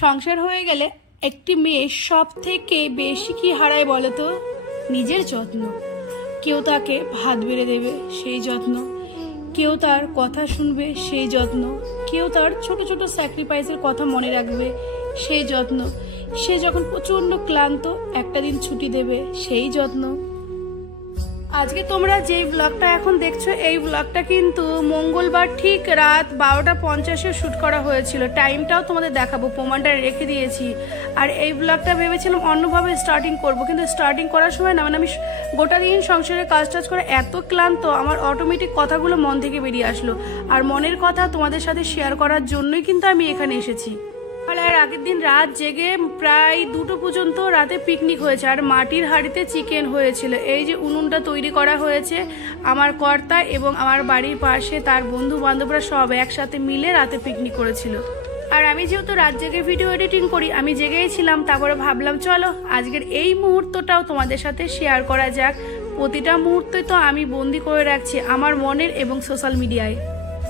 সংসার হয়ে গেলে একটি মেয়ে সব থেকে বেশি কি হারায় বলো তো? নিজের যত্ন। কেউ তাকে ভাত বেড়ে দেবে সেই যত্ন, কেউ তার কথা শুনবে সেই যত্ন, কেউ তার ছোট ছোট স্যাক্রিফাইসের কথা মনে রাখবে সেই যত্ন, সে যখন প্রচন্ড ক্লান্ত একটা দিন ছুটি দেবে সেই যত্ন। আজকে তোমরা যে ব্লগটা এখন দেখছো এই ব্লগটা কিন্তু মঙ্গলবার ঠিক রাত 12:50-এ শ্যুট করা হয়েছিল। টাইমটাও তোমাদের দেখাবো, প্রমাণটা রেখে দিয়েছি। আর এই ব্লগটা ভেবেছিলাম অন্যভাবে স্টার্টিং করব, কিন্তু স্টার্টিং করার সময় না আমি গোটা দিন সংসারের কাজ টাজ করে এত ক্লান্ত, আমার অটোমেটিক কথাগুলো মন থেকে বেরিয়ে আসলো। আর মনের কথা তোমাদের সাথে শেয়ার করার জন্যই কিন্তু আমি এখানে এসেছি। আর আগের দিন রাত জেগে প্রায় 2টো পর্যন্ত রাতে পিকনিক হয়েছে, আর মাটির হাঁড়িতে চিকেন হয়েছিল। এই যে উনুনটা তৈরি করা হয়েছে, আমার কর্তা এবং আমার বাড়ির পাশে তার বন্ধু বান্ধবরা সব একসাথে মিলে রাতে পিকনিক করেছিল। আর আমি যেহেতু রাত জেগে ভিডিও এডিটিং করি, আমি জেগেই ছিলাম। তারপরে ভাবলাম চলো আজকের এই মুহূর্তটাও তোমাদের সাথে শেয়ার করা যাক। প্রতিটা মুহূর্তে তো আমি বন্দি করে রাখছি আমার মনের এবং সোশ্যাল মিডিয়ায়।